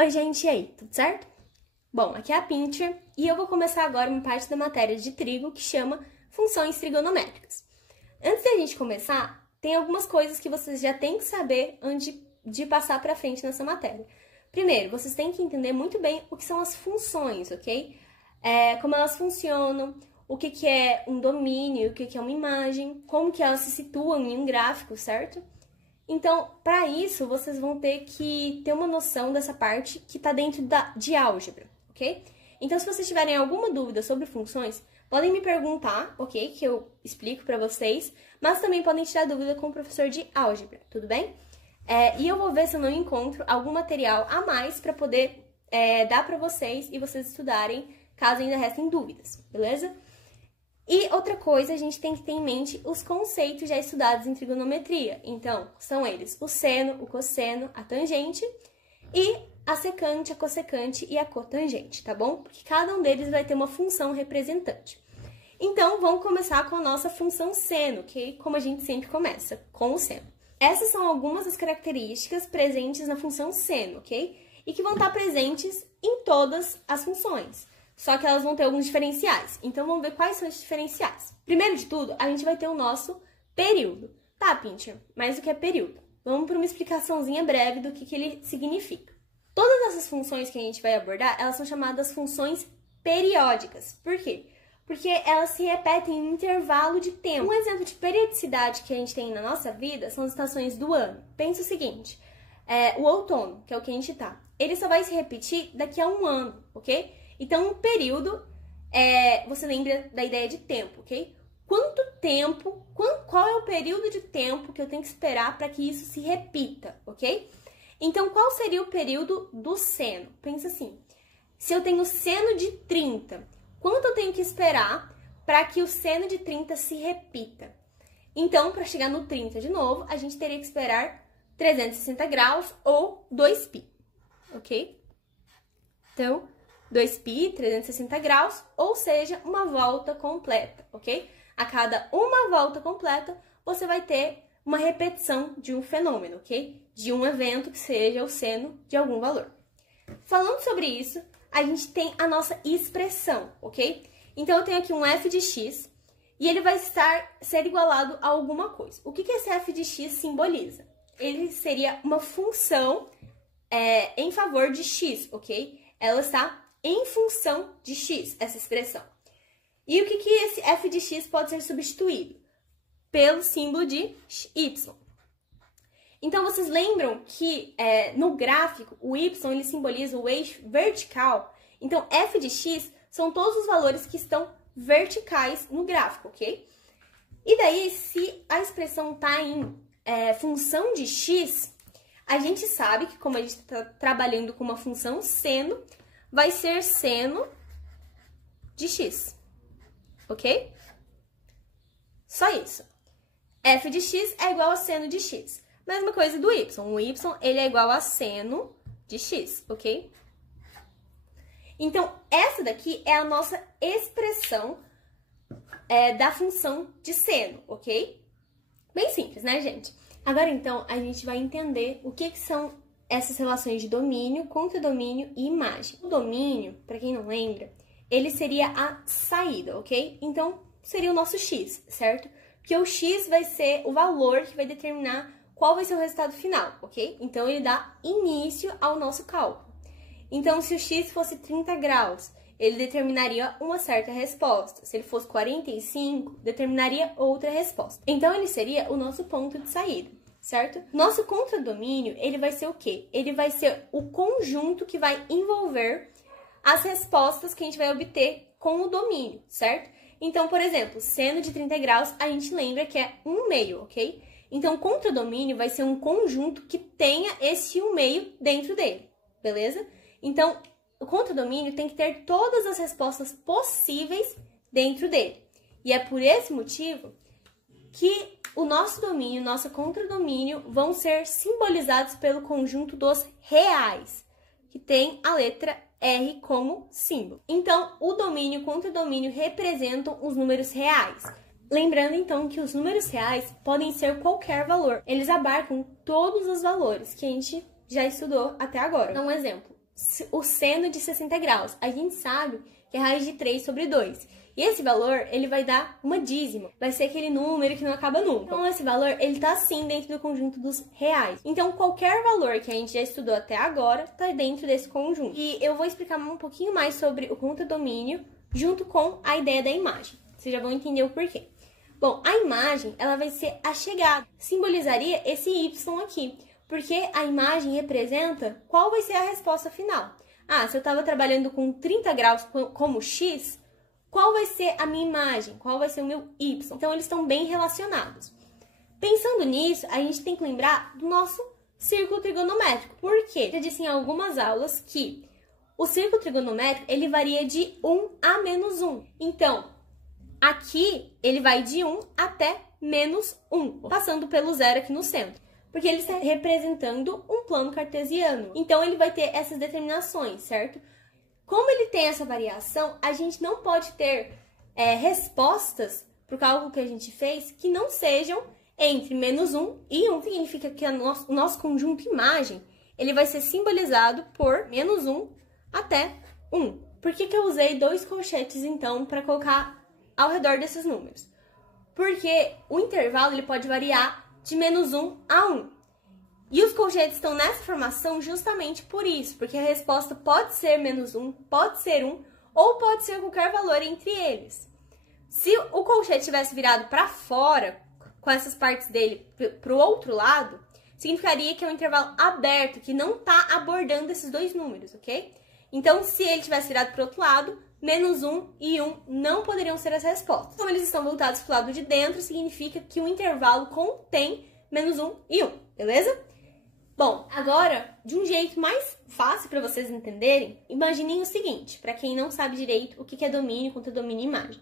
Oi, gente, e aí, tudo certo? Bom, aqui é a Pinter e eu vou começar agora uma parte da matéria de trigo que chama funções trigonométricas. Antes da gente começar, tem algumas coisas que vocês já têm que saber antes de passar para frente nessa matéria. Primeiro, vocês têm que entender muito bem o que são as funções, ok? Como elas funcionam, o que é um domínio, o que é uma imagem, como que elas se situam em um gráfico, certo? Então, para isso, vocês vão ter que ter uma noção dessa parte que está dentro de álgebra, ok? Então, se vocês tiverem alguma dúvida sobre funções, podem me perguntar, ok? Que eu explico para vocês, mas também podem tirar dúvida com o professor de álgebra, tudo bem? E eu vou ver se eu não encontro algum material a mais para poder dar para vocês e vocês estudarem, caso ainda restem dúvidas, beleza? E outra coisa, a gente tem que ter em mente os conceitos já estudados em trigonometria. Então, são eles o seno, o cosseno, a tangente e a secante, a cossecante e a cotangente, tá bom? Porque cada um deles vai ter uma função representante. Então, vamos começar com a nossa função seno, que como a gente sempre começa, com o seno. Essas são algumas das características presentes na função seno, ok? E que vão estar presentes em todas as funções. Só que elas vão ter alguns diferenciais. Então, vamos ver quais são os diferenciais. Primeiro de tudo, a gente vai ter o nosso período. Tá, Pinter, mas o que é período? Vamos para uma explicaçãozinha breve do que ele significa. Todas essas funções que a gente vai abordar, elas são chamadas funções periódicas. Por quê? Porque elas se repetem em um intervalo de tempo. Um exemplo de periodicidade que a gente tem na nossa vida são as estações do ano. Pensa o seguinte, o outono, que é o que a gente tá, ele só vai se repetir daqui a um ano, ok? Então, um período, você lembra da ideia de tempo, ok? Quanto tempo, qual é o período de tempo que eu tenho que esperar para que isso se repita, ok? Então, qual seria o período do seno? Pensa assim, se eu tenho seno de 30, quanto eu tenho que esperar para que o seno de 30 se repita? Então, para chegar no 30 de novo, a gente teria que esperar 360 graus ou 2π, ok? Então, 2π, 360 graus, ou seja, uma volta completa, ok? A cada uma volta completa, você vai ter uma repetição de um fenômeno, ok? De um evento que seja o seno de algum valor. Falando sobre isso, a gente tem a nossa expressão, ok? Então, eu tenho aqui um f de x e ele vai ser igualado a alguma coisa. O que esse f de x simboliza? Ele seria uma função em favor de x, ok? Ela está em função de x, essa expressão. E o que esse f de x pode ser substituído? Pelo símbolo de y. Então, vocês lembram que no gráfico, o y ele simboliza o eixo vertical? Então, f de x são todos os valores que estão verticais no gráfico, ok? E daí, se a expressão está em função de x, a gente sabe que como a gente está trabalhando com uma função seno, vai ser seno de x, ok? Só isso. F de x é igual a seno de x. Mesma coisa do y. O y, ele é igual a seno de x, ok? Então, essa daqui é a nossa expressão da função de seno, ok? Bem simples, né, gente? Agora, então, a gente vai entender o que são essas relações de domínio, contradomínio e imagem. O domínio, para quem não lembra, ele seria a saída, ok? Então, seria o nosso x, certo? Porque o x vai ser o valor que vai determinar qual vai ser o resultado final, ok? Então, ele dá início ao nosso cálculo. Então, se o x fosse 30 graus, ele determinaria uma certa resposta. Se ele fosse 45, determinaria outra resposta. Então, ele seria o nosso ponto de saída. Certo? Nosso contradomínio, ele vai ser o quê? Ele vai ser o conjunto que vai envolver as respostas que a gente vai obter com o domínio, certo? Então, por exemplo, seno de 30 graus, a gente lembra que é 1/2, ok? Então, o contradomínio vai ser um conjunto que tenha esse 1/2 dentro dele, beleza? Então, o contradomínio tem que ter todas as respostas possíveis dentro dele. E é por esse motivo que o nosso domínio, nosso contradomínio, vão ser simbolizados pelo conjunto dos reais, que tem a letra R como símbolo. Então, o domínio e o contradomínio representam os números reais. Lembrando, então, que os números reais podem ser qualquer valor. Eles abarcam todos os valores que a gente já estudou até agora. Então, um exemplo, o seno de 60 graus. A gente sabe que é raiz de 3 sobre 2. E esse valor, ele vai dar uma dízima. Vai ser aquele número que não acaba nunca. Então, esse valor, ele tá sim dentro do conjunto dos reais. Então, qualquer valor que a gente já estudou até agora, tá dentro desse conjunto. E eu vou explicar um pouquinho mais sobre o contradomínio, junto com a ideia da imagem. Vocês já vão entender o porquê. Bom, a imagem, ela vai ser a chegada. Simbolizaria esse Y aqui. Porque a imagem representa qual vai ser a resposta final. Ah, se eu estava trabalhando com 30 graus como X, qual vai ser a minha imagem? Qual vai ser o meu Y? Então, eles estão bem relacionados. Pensando nisso, a gente tem que lembrar do nosso círculo trigonométrico. Por quê? Eu disse em algumas aulas que o círculo trigonométrico, ele varia de 1 a menos 1. Então, aqui, ele vai de 1 até menos 1, passando pelo zero aqui no centro. Porque ele está representando um plano cartesiano. Então, ele vai ter essas determinações, certo? Como ele tem essa variação, a gente não pode ter respostas para o cálculo que a gente fez que não sejam entre menos 1 e 1. Significa que o nosso conjunto imagem, ele vai ser simbolizado por menos 1 até 1. Por que eu usei 2 colchetes, então, para colocar ao redor desses números? Porque o intervalo ele pode variar de menos 1 a 1. E os colchetes estão nessa formação justamente por isso, porque a resposta pode ser menos 1, pode ser 1, ou pode ser qualquer valor entre eles. Se o colchete tivesse virado para fora, com essas partes dele para o outro lado, significaria que é um intervalo aberto, que não está abordando esses dois números, ok? Então, se ele tivesse virado para o outro lado, menos 1 e 1 não poderiam ser as respostas. Como eles estão voltados para o lado de dentro, significa que o intervalo contém menos 1 e 1, beleza? Bom, agora, de um jeito mais fácil para vocês entenderem, imaginem o seguinte, para quem não sabe direito o que é domínio, contradomínio e imagem.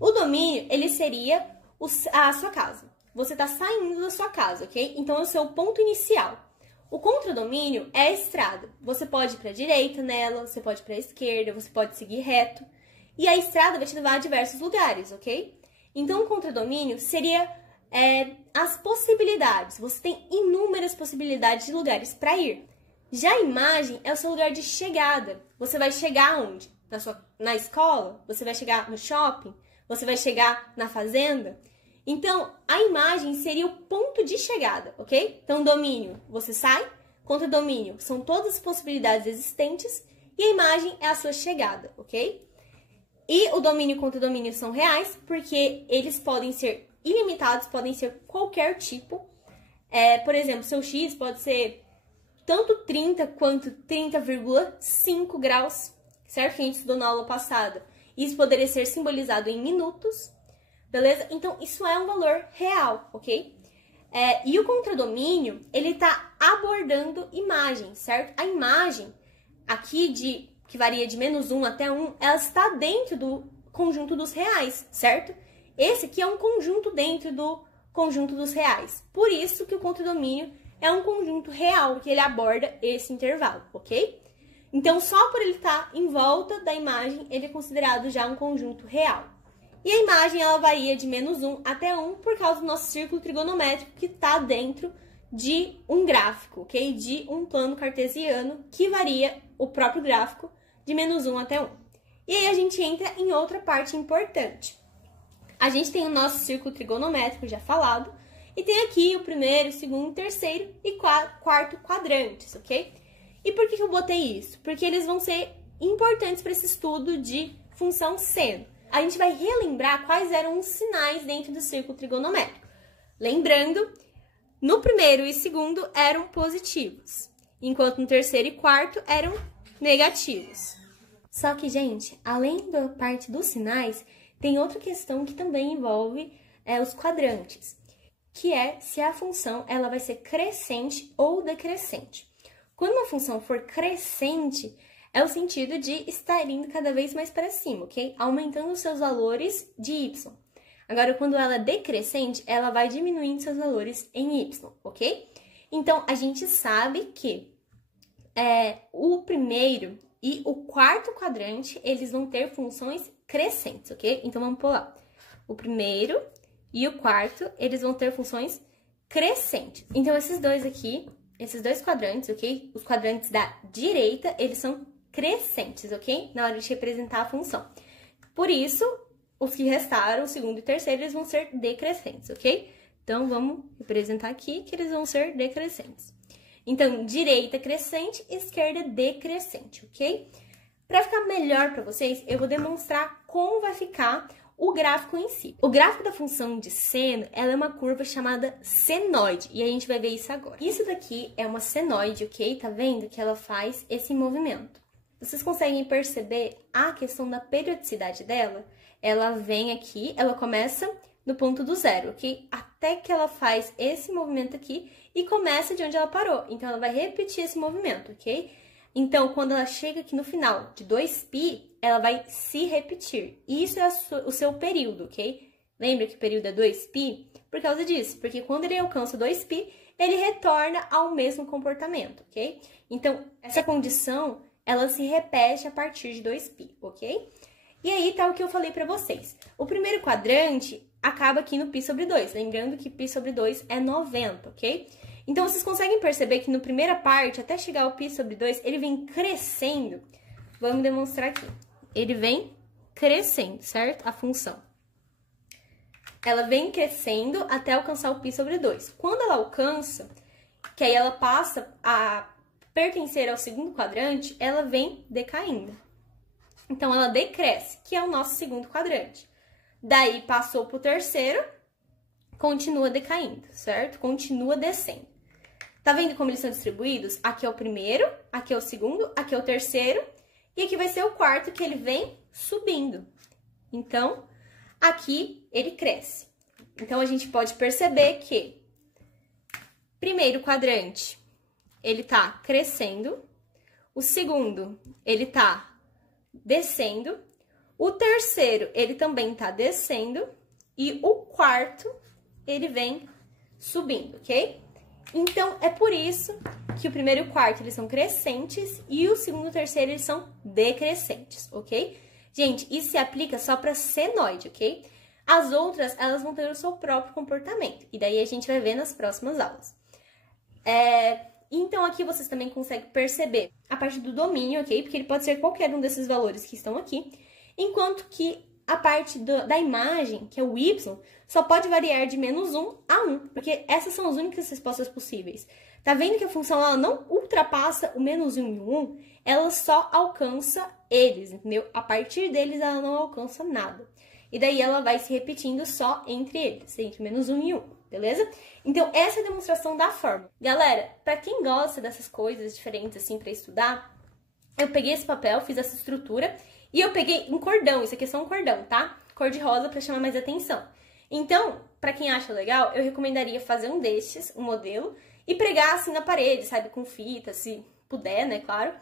O domínio, ele seria a sua casa. Você está saindo da sua casa, ok? Então, é o seu ponto inicial. O contradomínio é a estrada. Você pode ir para a direita nela, você pode ir para a esquerda, você pode seguir reto. E a estrada vai te levar a diversos lugares, ok? Então, o contradomínio seria as possibilidades. Você tem inúmeras possibilidades de lugares para ir. Já a imagem é o seu lugar de chegada. Você vai chegar onde? Na escola? Você vai chegar no shopping? Você vai chegar na fazenda? Então, a imagem seria o ponto de chegada, ok? Então, domínio, você sai. Contradomínio, são todas as possibilidades existentes. E a imagem é a sua chegada, ok? E o domínio e o contradomínio são reais, porque eles podem ser ilimitados, podem ser qualquer tipo. Por exemplo, seu X pode ser tanto 30 quanto 30,5 graus, certo? Que a gente estudou na aula passada. Isso poderia ser simbolizado em minutos, beleza? Então, isso é um valor real, ok? E o contradomínio, ele tá abordando imagem, certo? A imagem aqui, que varia de menos 1 até 1, ela está dentro do conjunto dos reais, certo? Esse aqui é um conjunto dentro do conjunto dos reais. Por isso que o contradomínio é um conjunto real, porque ele aborda esse intervalo, ok? Então, só por ele estar em volta da imagem, ele é considerado já um conjunto real. E a imagem, ela varia de menos 1 até 1 por causa do nosso círculo trigonométrico que está dentro de um gráfico, ok? De um plano cartesiano que varia o próprio gráfico de menos 1 até 1. E aí a gente entra em outra parte importante. A gente tem o nosso círculo trigonométrico já falado, e tem aqui o primeiro, segundo, terceiro e quarto quadrantes, ok? E por que eu botei isso? Porque eles vão ser importantes para esse estudo de função seno. A gente vai relembrar quais eram os sinais dentro do círculo trigonométrico. Lembrando, no primeiro e segundo eram positivos, enquanto no terceiro e quarto eram negativos. Só que, gente, além da parte dos sinais, tem outra questão que também envolve os quadrantes, que é se a função ela vai ser crescente ou decrescente. Quando uma função for crescente, é o sentido de estar indo cada vez mais para cima, ok? Aumentando os seus valores de y. Agora, quando ela é decrescente, ela vai diminuindo seus valores em y, ok? Então, a gente sabe que o primeiro e o quarto quadrante, eles vão ter funções crescentes, ok? Então, vamos pular. O primeiro e o quarto, eles vão ter funções crescentes. Então, esses dois aqui esses dois quadrantes, ok? Os quadrantes da direita, eles são crescentes, ok? Na hora de representar a função. Por isso, os que restaram, o segundo e o terceiro, eles vão ser decrescentes, ok? Então, vamos representar aqui que eles vão ser decrescentes. Então, direita crescente, esquerda decrescente, ok? Para ficar melhor para vocês, eu vou demonstrar como vai ficar o gráfico em si. O gráfico da função de seno, ela é uma curva chamada senoide, e a gente vai ver isso agora. Isso daqui é uma senoide, ok? Tá vendo que ela faz esse movimento? Vocês conseguem perceber a questão da periodicidade dela? Ela vem aqui, ela começa no ponto do zero, ok? Até que ela faz esse movimento aqui e começa de onde ela parou. Então, ela vai repetir esse movimento, ok? Então, quando ela chega aqui no final de 2π, ela vai se repetir. Isso é o seu período, ok? Lembra que o período é 2π? Por causa disso, porque quando ele alcança 2π, ele retorna ao mesmo comportamento, ok? Então, essa condição, ela se repete a partir de 2π, ok? E aí tá o que eu falei pra vocês. O primeiro quadrante acaba aqui no π sobre 2, lembrando que π sobre 2 é 90, ok? Então, vocês conseguem perceber que na primeira parte, até chegar ao π sobre 2, ele vem crescendo. Vamos demonstrar aqui. Ele vem crescendo, certo? A função. Ela vem crescendo até alcançar o π sobre 2. Quando ela alcança, que aí ela passa a pertencer ao segundo quadrante, ela vem decaindo. Então, ela decresce, que é o nosso segundo quadrante. Daí, passou para o terceiro, continua decaindo, certo? Continua descendo. Tá vendo como eles são distribuídos? Aqui é o primeiro, aqui é o segundo, aqui é o terceiro, e aqui vai ser o quarto, que ele vem subindo. Então, aqui ele cresce. Então, a gente pode perceber que primeiro quadrante, ele tá crescendo, o segundo, ele tá descendo, o terceiro, ele também tá descendo, e o quarto, ele vem subindo, ok? Então, é por isso que o primeiro e o quarto, eles são crescentes, e o segundo e o terceiro, eles são decrescentes, ok? Gente, isso se aplica só para senoide, ok? As outras, elas vão ter o seu próprio comportamento, e daí a gente vai ver nas próximas aulas. Então, aqui vocês também conseguem perceber a parte do domínio, ok? Porque ele pode ser qualquer um desses valores que estão aqui, enquanto que a parte da imagem, que é o y, só pode variar de -1 a 1, porque essas são as únicas respostas possíveis. Tá vendo que a função ela não ultrapassa o -1 e o 1, ela só alcança eles, entendeu? A partir deles ela não alcança nada. E daí ela vai se repetindo só entre eles, entre -1 e 1, beleza? Então, essa é a demonstração da fórmula. Galera, pra quem gosta dessas coisas diferentes assim pra estudar, eu peguei esse papel, fiz essa estrutura, e eu peguei um cordão, isso aqui é só um cordão, tá? Cor de rosa pra chamar mais atenção. Então, pra quem acha legal, eu recomendaria fazer um destes, um modelo, e pregar assim na parede, sabe? Com fita, se puder, né? Claro.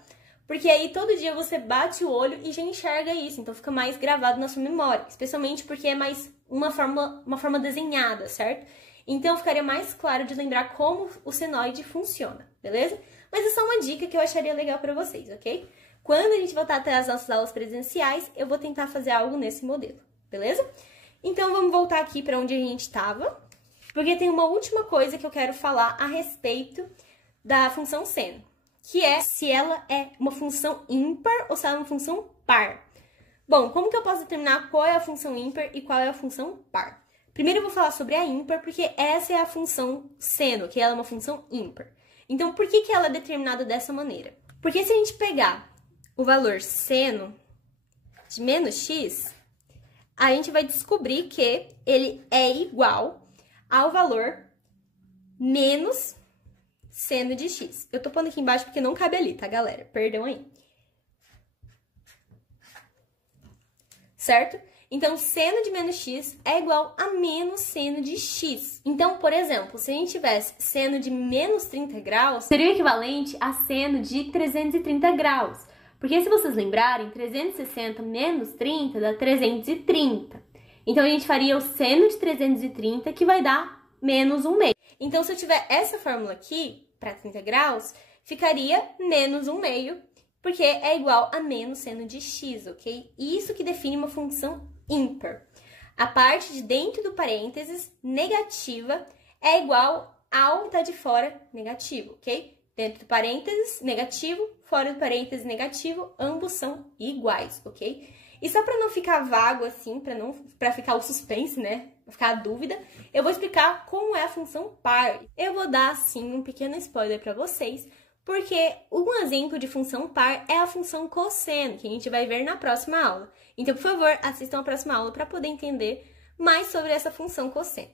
Porque aí todo dia você bate o olho e já enxerga isso, então fica mais gravado na sua memória. Especialmente porque é mais uma forma desenhada, certo? Então ficaria mais claro de lembrar como o senoide funciona, beleza? Mas é só uma dica que eu acharia legal pra vocês, ok? Quando a gente voltar até as nossas aulas presenciais, eu vou tentar fazer algo nesse modelo, beleza? Então, vamos voltar aqui para onde a gente estava, porque tem uma última coisa que eu quero falar a respeito da função seno, que é se ela é uma função ímpar ou se ela é uma função par. Bom, como que eu posso determinar qual é a função ímpar e qual é a função par? Primeiro eu vou falar sobre a ímpar, porque essa é a função seno, que ela é uma função ímpar. Então, por que ela é determinada dessa maneira? Porque se a gente pegar o valor seno de -x, a gente vai descobrir que ele é igual ao valor menos seno de x. Eu tô pondo aqui embaixo porque não cabe ali, tá, galera? Perdão aí. Certo? Então, seno de -x é igual a menos seno de x. Então, por exemplo, se a gente tivesse seno de -30 graus, seria o equivalente a seno de 330 graus. Porque se vocês lembrarem, 360 menos 30 dá 330. Então, a gente faria o seno de 330, que vai dar menos 1/2. Então, se eu tiver essa fórmula aqui, para 30 graus, ficaria menos 1/2, porque é igual a menos seno de x, ok? Isso que define uma função ímpar. A parte de dentro do parênteses negativa é igual ao tá de fora, negativo, ok? Dentro do parênteses, negativo, fora do parênteses, negativo, ambos são iguais, ok? E só para não ficar vago assim, para ficar o suspense, né? Pra ficar a dúvida, eu vou explicar como é a função par. Eu vou dar, sim, um pequeno spoiler para vocês, porque um exemplo de função par é a função cosseno, que a gente vai ver na próxima aula. Então, por favor, assistam a próxima aula para poder entender mais sobre essa função cosseno.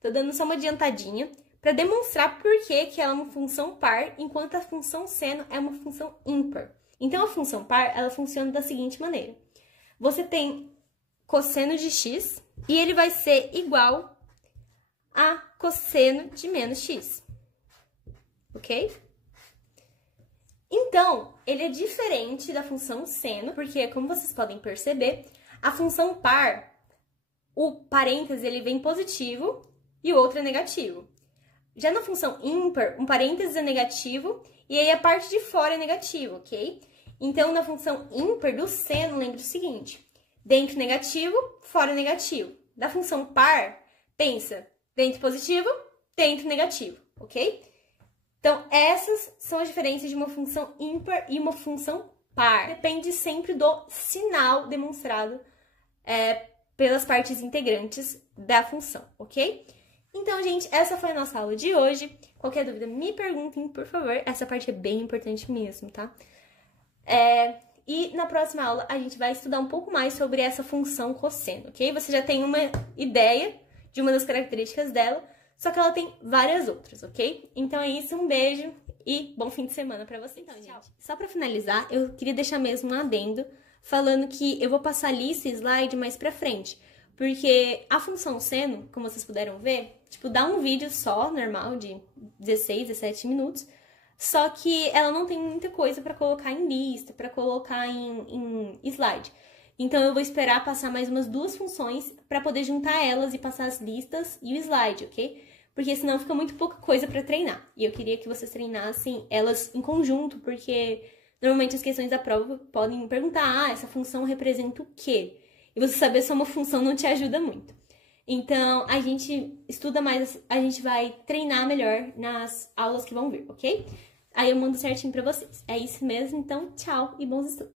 Tô dando só uma adiantadinha para demonstrar por que ela é uma função par, enquanto a função seno é uma função ímpar. Então, a função par, ela funciona da seguinte maneira. Você tem cosseno de x e ele vai ser igual a cosseno de menos x, ok? Então, ele é diferente da função seno, porque, como vocês podem perceber, a função par, o parêntese ele vem positivo e o outro é negativo. Já na função ímpar, um parênteses é negativo e aí a parte de fora é negativo, ok? Então, na função ímpar do seno, lembre o seguinte, dentro negativo, fora negativo. Da função par, pensa dentro positivo, dentro negativo, ok? Então, essas são as diferenças de uma função ímpar e uma função par. Depende sempre do sinal demonstrado pelas partes integrantes da função, ok? Então, gente, essa foi a nossa aula de hoje. Qualquer dúvida, me perguntem, por favor. Essa parte é bem importante mesmo, tá? E na próxima aula, a gente vai estudar um pouco mais sobre essa função cosseno, ok? Você já tem uma ideia de uma das características dela, só que ela tem várias outras, ok? Então é isso, um beijo e bom fim de semana pra vocês. Então, gente, só pra finalizar, eu queria deixar mesmo um adendo falando que eu vou passar lista e slide mais pra frente, porque a função seno, como vocês puderam ver, tipo, dá um vídeo só, normal, de 16, 17 minutos, só que ela não tem muita coisa pra colocar em lista, pra colocar em slide. Então, eu vou esperar passar mais umas 2 funções pra poder juntar elas e passar as listas e o slide, ok? Porque senão fica muito pouca coisa pra treinar. E eu queria que vocês treinassem elas em conjunto, porque normalmente as questões da prova podem perguntar, essa função representa o quê? E você saber só uma função não te ajuda muito. Então, a gente estuda mais, a gente vai treinar melhor nas aulas que vão vir, ok? Aí eu mando certinho pra vocês. É isso mesmo, então tchau e bons estudos!